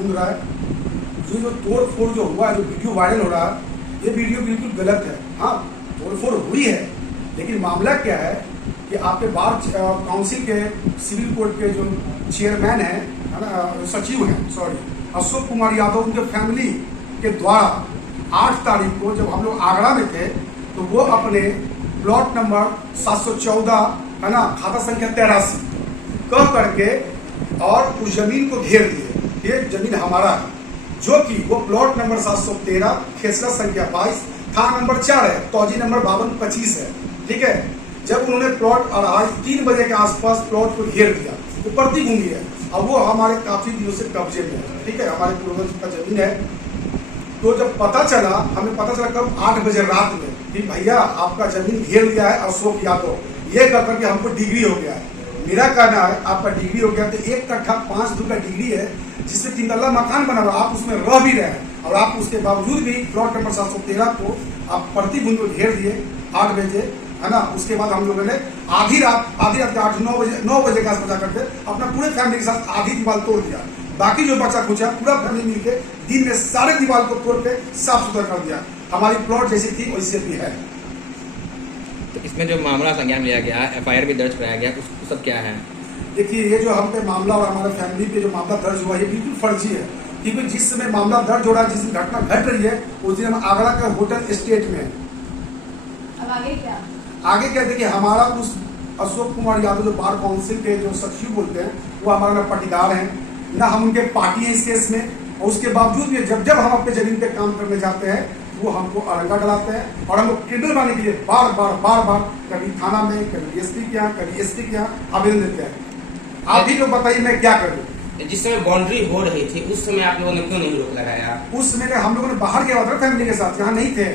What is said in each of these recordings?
ढूंढ रहा है। जो तोड़ फोड़ जो हुआ है, जो वीडियो वायरल हो रहा है, ये वीडियो बिल्कुल गलत है। हाँ, तोड़ फोड़ हुई है, लेकिन मामला क्या है कि आपके बार काउंसिल के सिविल कोर्ट के जो चेयरमैन है ना, सचिव हैं, सॉरी, अशोक कुमार यादव, उनके फैमिली के द्वारा 8 तारीख को जब हम लोग आगरा में थे, तो वो अपने प्लॉट नंबर 714 है ना, खाता संख्या 83 कह करके और उस जमीन को घेर दिए। ये जमीन हमारा है, जो कि वो प्लॉट नंबर 713 खेसरा संख्या 22 थाना नंबर 4 है, तौजी नंबर 5225 है। ठीक है, जब उन्होंने प्लॉट और आज 3 बजे के आसपास प्लॉट को घेर दिया, तो प्रतिभूमि है और वो हमारे काफी दिनों से कब्जे में है। ठीक है, हमारे पूर्वज का जमीन है। तो जब पता चला, हमें पता चला कब 8 बजे रात में कि भैया आपका जमीन घेर लिया है अशोक यादव, ये कह करके हमको डिग्री हो गया है। मेरा कहना है आपका डिग्री हो गया, तो 1 कट्ठा 5 धूर का डिग्री है, जिसमें 3 तल्ला मकान बना हुआ, आप उसमें रह भी रहे हैं और आप उसके बावजूद भी प्लॉट नंबर 713 को आप प्रतिभूमि को घेर दिए 8 बजे, है ना। उसके बाद हम लोगों ने आधी रात के 9 बजे के आसपास करके अपना पूरे फैमिली के साथ आधी दीवार तोड़ दिया। बाकी जो बचा कुछ है पूरा फैमिली मिलके दिन में सारे दीवार को तोड़ के साफ सुथरा कर दिया। हमारी प्लॉट जैसी थी वैसे भी है। तो इसमें जो मामला संज्ञान लिया गया, FIR भी दर्ज कराया गया, उसको सब क्या है? देखिए, ये जो हम पे मामला और हमारे फैमिली पे जो मामला दर्ज हुआ, ये बिल्कुल फर्जी है, क्योंकि जिस समय मामला दर्ज हो रहा है, जिस दिन घटना घट रही है, उस दिन हम आगरा के होटल स्टेट में। अब आगे क्या? आगे क्या, देखिए, हमारा उस अशोक कुमार यादव जो बार काउंसिल के जो सचिव बोलते हैं, वो हमारा पट्टीदार हैं, ना हम उनके पार्टी हैं इस केस में। और उसके बावजूद भी जब हम अपने जमीन पे काम करने जाते हैं, वो हमको अरंगा डलाते हैं और हमको क्रिमिनल बनाने के लिए बार बार कभी थाना में, कभी DSP के यहाँ, कभी SP के यहाँ आवेदन देते हैं। आप ही लोग बताइए मैं क्या करूँ। जिस समय बाउंड्री हो रही थी उस समय आप लोगों ने क्यों नहीं रोक लगाया? उस समय हम लोगों ने बाहर गया था फैमिली के साथ, यहाँ नहीं थे,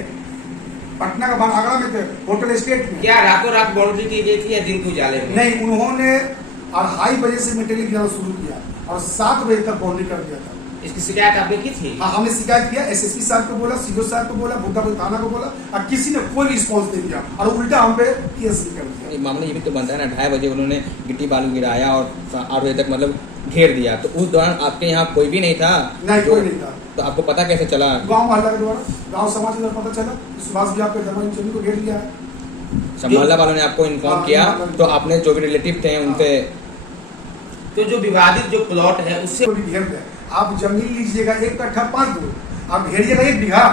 पटना का बाहर आगरा में थे, होटल स्टेट में। क्या रातों रात बाउंड्री की गई थी या दिन को उजाले में? नहीं, उन्होंने 2:30 बजे से मटेरियल गिराना शुरू किया और 7 बजे तक बाउंड्री कर दिया था। इसकी शिकायत आपने की थी? हाँ, हमने शिकायत किया, SSP साहब को बोला, CO साहब को बोला, बुद्धापुर थाना को बोला, और किसी ने कोई रिस्पॉन्स नहीं दिया और उल्टा हम पे केस भी कर दिया। मामला ये भी तो बनता है ना, 2:30 बजे उन्होंने गिट्टी बालू गिराया और 8 बजे तक मतलब घेर दिया, तो उस दौरान आपके यहाँ कोई भी नहीं था? नहीं, कोई नहीं था। तो आपको पता कैसे चला? गाँव मोहल्ला के द्वारा, गाँव समाज के द्वारा पता चला, सुभाष भी आपके जमीन को घेर लिया है। मोहल्ला वालों ने आपको इन्फॉर्म किया, तो आपने जो भी रिलेटिव थे उनसे? तो जो विवादित जो प्लॉट है उससे भी घेर दे, आप जमीन लीजिएगा 1 कट्ठा 5 धूर, आप घेरिएगा 1 बीघा,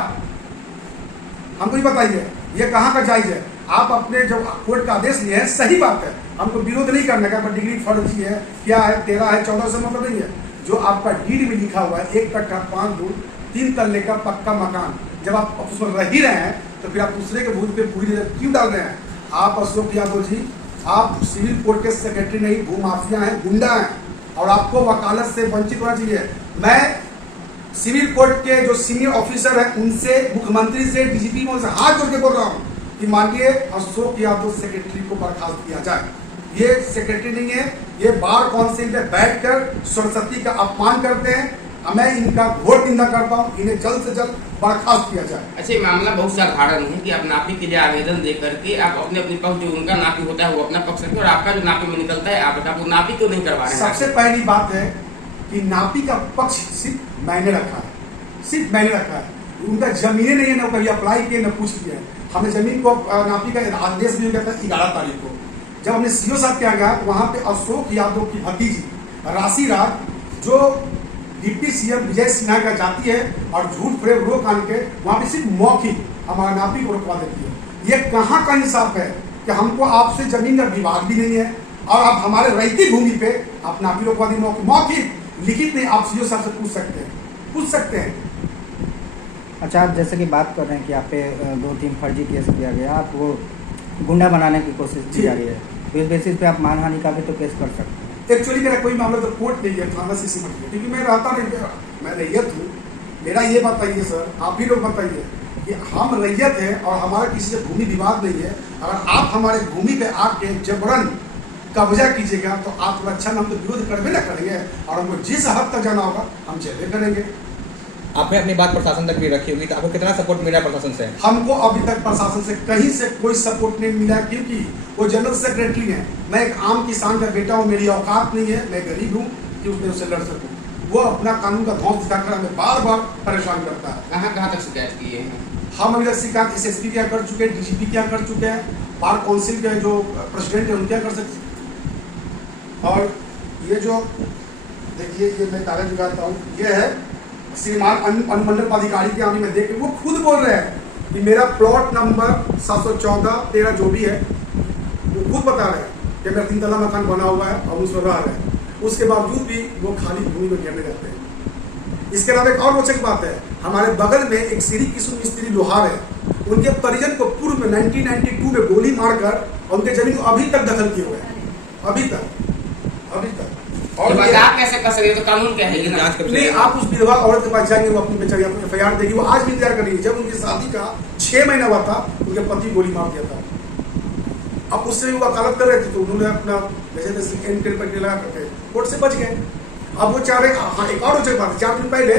हमको ही बताइए ये कहाँ का जायज है? आप अपने जो कोर्ट का आदेश लिए हैं, सही बात है, हमको विरोध नहीं करने का, डिग्री फर्जी है, क्या है, 13 है, 14 से मतलब नहीं है। जो आपका डीड में लिखा हुआ है 1 कट्ठा 5 धूर 3 तल्ले का पक्का मकान, जब आप उसमें रह ही रहे हैं, तो फिर आप दूसरे के भूत पे पूरी क्यों डाल रहे हैं? आप अशोक यादव जी, आप सिविल कोर्ट के सेक्रेटरी नहीं, भूमाफिया हैं, गुंडा हैं, और आपको वकालत से वंचित होना चाहिए। मैं सिविल कोर्ट के जो सीनियर ऑफिसर हैं, उनसे, मुख्यमंत्री से, DGP में हाथ जोड़ के बोल रहा हूँ कि माननीय अशोक यादव सेक्रेटरी को बर्खास्त किया जाए। ये सेक्रेटरी नहीं है, ये बार काउंसिल में बैठकर सरस्वती का अपमान करते हैं। मैं इनका घोर निंदा करता हूँ, इन्हें जल्द से जल्द बर्खास्त किया जाए। अच्छा, ये मामला बहुत साधारण है कि आप नापी के लिए आवेदन दे करके आप अपने पक्ष, जो उनका नापी होता है वो अपना पक्ष रखें और आपका जो नापी में निकलता है आप वो नापी क्यों नहीं करवा रहे हैं? सबसे पहली बात है कि नापी का पक्ष सिर्फ मैंने रखा है, सिर्फ मैंने रखा है, उनका जमीनें नहीं है, ना कभी अप्लाई किए, ना कुछ किया है। हमने जमीन को नापी का आदेश भी गया था 11 तारीख को, जब हमने CO साहब के यहाँ गया, तो वहाँ पे अशोक यादव की भतीजी राशि राज, जो डिप्टी CM विजय सिन्हा का जाती है और झूठ फरेब रोक आन के वहाँ पे सिर्फ मौखिक हमारा नापी को रुकवा देती है। ये कहाँ का इंसाफ है कि हमको आपसे जमीन का विवाद भी नहीं है और आप हमारे रैयती भूमि पे आप नापी रोकवा दी, मौखिक, लिखित नहीं, आप CO साहब से पूछ सकते हैं। अच्छा, आप जैसे कि बात कर रहे हैं कि आप पे 2-3 फर्जी केस किया गया, आप वो गुंडा बनाने की कोशिश की जा रही है, तो इस बेसिस पे आप मानहानि का भी तो केस कर सकते हैं। एक्चुअली मेरा कोई मामला तो कोर्ट नहीं है, थाना से सिमट गया, क्योंकि मैं रहता नहीं, मैं रैयत हूँ। मेरा ये बताइए सर, आप ही लोग बताइए कि हम रैयत हैं और हमारा किसी से भूमि विवाद नहीं है। अगर आप हमारे भूमि पे आके जबरन कब्जा कीजिएगा, तो आप रक्षा में हम तो विरोध करबे ना करेंगे और हमको जिस हद तक जाना होगा हम चले करेंगे। आपने अपनी बात प्रशासन तक भी रखी होगी, तो आपको कितना सपोर्ट मिला प्रशासन से? हमको अभी तक प्रशासन से कहीं से कोई सपोर्ट नहीं मिला, क्योंकि वो जनरल सेक्रेटरी है, मैं एक आम किसान का बेटा हूँ, मेरी औकात नहीं है, मैं गरीब हूँ कि उसने उससे लड़ सकूँ। वो अपना कानून का ध्वंस दिखाकर हमें बार बार परेशान करता है। कहाँ तक शिकायत किए हैं? हम अभी तक शिकायत SSP के यहाँ कर चुके हैं, DGP के यहाँ कर चुके हैं, बार काउंसिल के जो प्रेसिडेंट है उनके यहाँ कर सकते। और ये जो देखिए, ये मैं कागज दिखाता हूँ, ये है श्रीमान अनुमंडल पदाधिकारी के यहाँ मैं देख के वो खुद बोल रहे हैं कि मेरा प्लॉट नंबर 714-13 जो भी है, वो खुद बता रहे हैं कि मेरा 3 तला मकान बना हुआ है और उसमें रह रहे हैं। उसके बावजूद भी वो खाली भूमि में घेरने जाते हैं। इसके अलावा एक और रोचक बात है, हमारे बगल में एक श्री कृष्ण मिस्त्री लोहार है, उनके परिजन को पूर्व में 1992 में गोली मारकर उनके जमीन को अभी तक दखल किए हुए हैं, अभी तक। और आप कैसे कर सकते? तो कानून क्या है? जांच कब नहीं, आप उस विधवा औरत के पास जाएंगे, वो अपनी बेचारी आपको FIR देगी। वो आज भी इंतजार कर रही है। जब उनकी शादी का 6 महीना हुआ था, उनके पति गोली मार दिया था। अब उससे भी वो वकालत कर रहे थे, तो उन्होंने अपना जैसे एनकल लगा करके कोर्ट से बच गए। अब वो चाह रहे, हाँ एक और रोचक बात है, 4 दिन पहले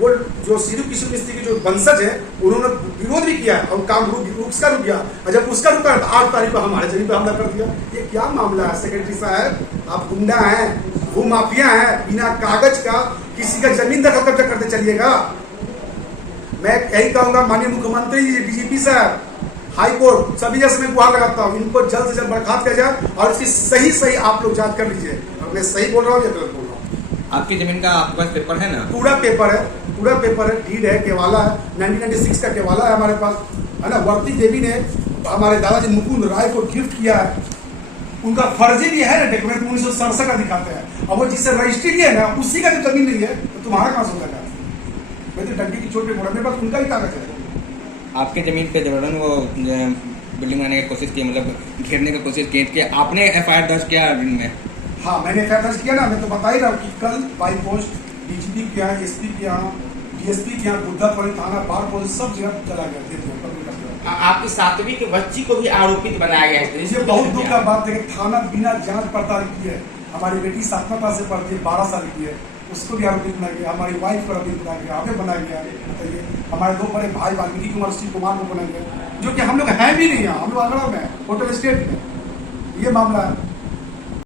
वो जो श्री कृष्ण मिस्त्री की जो वंशज है, उन्होंने विरोध भी किया और काम उसका रुक गया। और जब उसका रुका तो 8 तारीख को हमारे जमीन पर हमला कर दिया। ये क्या मामला है सेक्रेटरी साहब? आप गुंडा हैं, वो माफिया हैं, बिना कागज का किसी का जमीन दखल कब्जा करते चलिएगा। मैं यही कहूंगा माननीय मुख्यमंत्री जी, DGP साहब, हाई कोर्ट, सभी जैसे मैं गुहार लगाता हूँ, इनको जल्द से जल्द बर्खास्त किया जाए और इसकी सही आप लोग जांच कर लीजिए। मैं सही बोल रहा हूँ या गलत बोल रहा हूँ? आपकी जमीन का आपके पास पेपर है ना? पूरा पेपर है, डीड है, केवाला है, 1996 का केवाला है हमारे पास, है ना। वर्ती देवी ने हमारे दादाजी मुकुंद राय को गिफ्ट किया है, उनका फर्जी भी है ना, डॉक्यूमेंट 1967 का दिखाते हैं। और वो जिससे रजिस्ट्री है ना, उसी का जो जमीन नहीं है, तो तुम्हारा कहाँ से होगा? मैं तो डंडी की चोट पे बोला, मेरे पास उनका ही कागज है। आपके जमीन पे जबरन वो बिल्डिंग बनाने की कोशिश की, मतलब घेरने की कोशिश की, कि आपने FIR दर्ज किया में? हाँ, मैंने FIR दर्ज किया ना। मैं तो बता ही रहा हूँ कि कल बाई पोस्ट DGP के यहाँ, SP के यहाँ, DSP के यहाँ, बुद्धापुर थाना, बार पोस्ट सब जगह चला गया, दे दिया। आपकी 7वीं की बच्ची को भी आरोपित बनाया गया है। ये बहुत दुख का बात है कि थाना बिना जांच पड़ताल किए, हमारी बेटी 7वीं क्लास से पढ़ती है, 12 साल की है, उसको भी आरोपित बनाया गया। हमारी वाइफ को आरोपित बनाया गया, हमें बनाया गया। बताइए, हमारे 2 बड़े भाई वाल्मीकि कुमार, श्री कुमार को बनाया गया, जो कि हम लोग हैं भी नहीं, हम लोग आगरा में, होटल स्टेट में। ये मामला है।